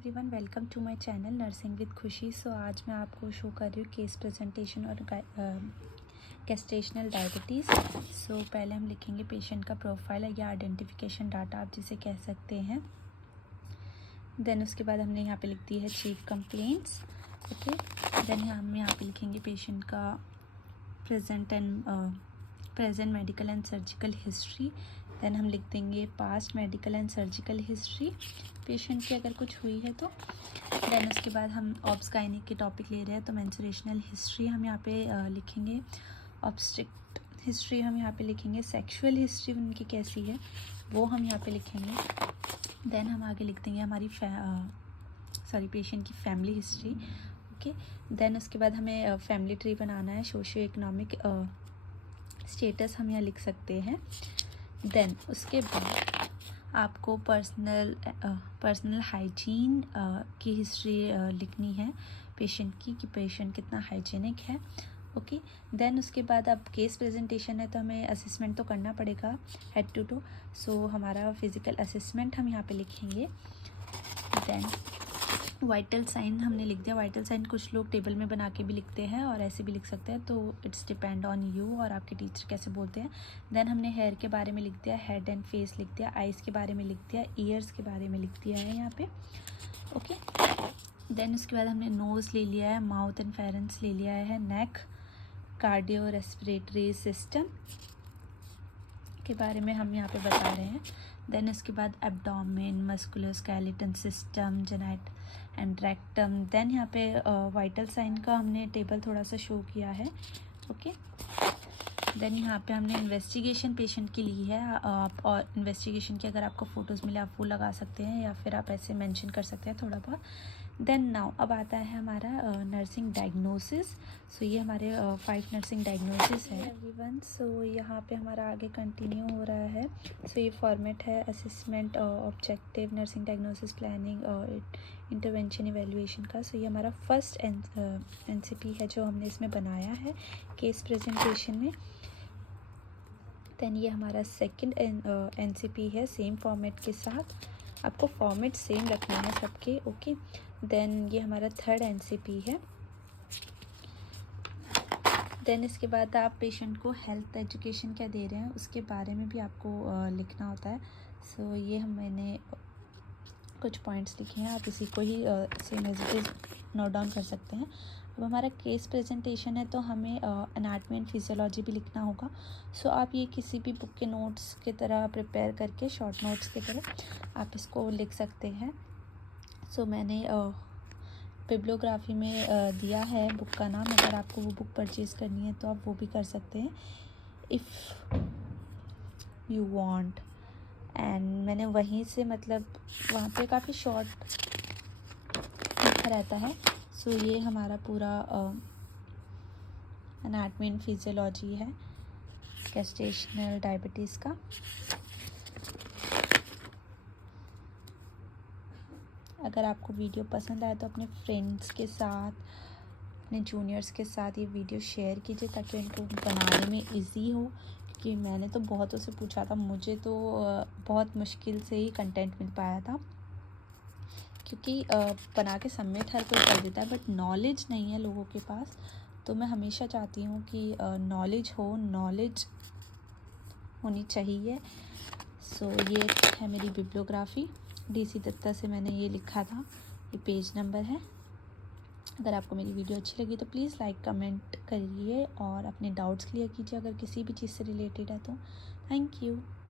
Everyone, welcome to my channel nursing with Khushi. So आज मैं आपको शो कर रही हूँ केस प्रेजेंटेशन और गेस्टेशनल डायबिटीज़। सो पहले हम लिखेंगे पेशेंट का प्रोफाइल या आइडेंटिफिकेशन डाटा, आप जिसे कह सकते हैं। देन उसके बाद हमने यहाँ पे लिख दी है चीफ कंप्लेंट्स। ओके, देन हम यहाँ पे लिखेंगे पेशेंट का present medical and surgical history. Then हम लिख देंगे past medical and surgical history patient की अगर कुछ हुई है तो। देन उसके बाद हम ऑब्स गायनिक के टॉपिक ले रहे हैं तो मेंस्ट्रुएशनल हिस्ट्री हम यहाँ पे लिखेंगे। ऑब्स्टेट्रिक हिस्ट्री हम यहाँ पे लिखेंगे। सेक्सुअल हिस्ट्री उनकी कैसी है वो हम यहाँ पे लिखेंगे। देन हम आगे लिख देंगे हमारी पेशेंट की फैमिली हिस्ट्री। ओके, देन उसके बाद हमें फैमिली ट्री बनाना है। सोशियो इकोनॉमिक स्टेटस हम यहाँ लिख सकते हैं। देन उसके बाद आपको पर्सनल हाइजीन की हिस्ट्री लिखनी है पेशेंट की, कि पेशेंट कितना हाइजीनिक है। ओके, देन उसके बाद अब केस प्रेजेंटेशन है तो हमें असेसमेंट तो करना पड़ेगा हेड टू टू। सो हमारा फिज़िकल असेसमेंट हम यहाँ पे लिखेंगे। देन वाइटल साइन हमने लिख दिया। वाइटल साइन कुछ लोग टेबल में बना के भी लिखते हैं और ऐसे भी लिख सकते हैं, तो इट्स डिपेंड ऑन यू और आपके टीचर कैसे बोलते हैं। देन हमने हेयर के बारे में लिख दिया, हेड एंड फेस लिख दिया, आइज़ के बारे में लिख दिया, ईयर्स के बारे में लिख दिया है यहाँ पे। ओके, देन उसके बाद हमने नोज़ ले लिया है, माउथ एंड फेरेंस ले लिया है, नेक, कार्डियो रेस्पिरेटरी सिस्टम के बारे में हम यहाँ पे बता रहे हैं। देन उसके बाद abdomen, musculoskeletal system, genital and rectum. Then यहाँ पे वाइटल साइन का हमने टेबल थोड़ा सा शो किया है। ओके, देन यहाँ पे हमने इन्वेस्टिगेशन पेशेंट की ली है। आप और इन्वेस्टिगेशन की अगर आपको फ़ोटोज़ मिले आप वो लगा सकते हैं या फिर आप ऐसे मेंशन कर सकते हैं थोड़ा बहुत। देन नाउ अब आता है हमारा नर्सिंग डायग्नोसिस। सो ये हमारे 5 नर्सिंग डायग्नोसिस है एवरीवन। सो यहाँ पे हमारा आगे कंटिन्यू हो रहा है। सो ये फॉर्मेट है assessment, objective, nursing diagnosis, planning और इंटरवेंशन इवेल्युएशन का। सो ये हमारा फर्स्ट एनसीपी है जो हमने इसमें बनाया है केस प्रेजेंटेशन में। देन ये हमारा सेकंड एनसीपी है सेम फॉर्मेट के साथ। आपको फॉर्मेट सेम रखना है सबके। ओके, देन ये हमारा थर्ड एनसीपी है। देन इसके बाद आप पेशेंट को हेल्थ एजुकेशन क्या दे रहे हैं उसके बारे में भी आपको लिखना होता है। सो ये मैंने कुछ पॉइंट्स लिखे हैं, आप इसी को ही same as it is note down कर सकते हैं। अब हमारा केस प्रेजेंटेशन है तो हमें एनाटमी एंड फिजियोलॉजी भी लिखना होगा। सो आप ये किसी भी बुक के नोट्स की तरह प्रिपेयर करके, शॉर्ट नोट्स की तरह आप इसको लिख सकते हैं। सो मैंने बिब्लियोग्राफी में दिया है बुक का नाम, अगर आपको वो बुक परचेज़ करनी है तो आप वो भी कर सकते हैं इफ़ यू वांट। एंड मैंने वहीं से मतलब वहाँ पे काफ़ी शॉर्ट लिखा रहता है। सो ये हमारा पूरा एनाटमी एंड फिजियोलॉजी है गेस्टेशनल डायबिटीज़ का। अगर आपको वीडियो पसंद आए तो अपने फ्रेंड्स के साथ, अपने जूनियर्स के साथ ये वीडियो शेयर कीजिए ताकि उनको बनाने में इजी हो, क्योंकि मैंने तो बहुतों से पूछा था, मुझे तो बहुत मुश्किल से ही कंटेंट मिल पाया था, क्योंकि बना के सबमिट हर कोई कर देता है बट नॉलेज नहीं है लोगों के पास। तो मैं हमेशा चाहती हूँ कि नॉलेज होनी चाहिए। सो ये है मेरी बिब्लियोग्राफी, डीसी दत्ता से मैंने ये लिखा था, ये पेज नंबर है। अगर आपको मेरी वीडियो अच्छी लगी तो प्लीज़ लाइक कमेंट करिए और अपने डाउट्स क्लियर कीजिए अगर किसी भी चीज़ से रिलेटेड है तो। Thank you.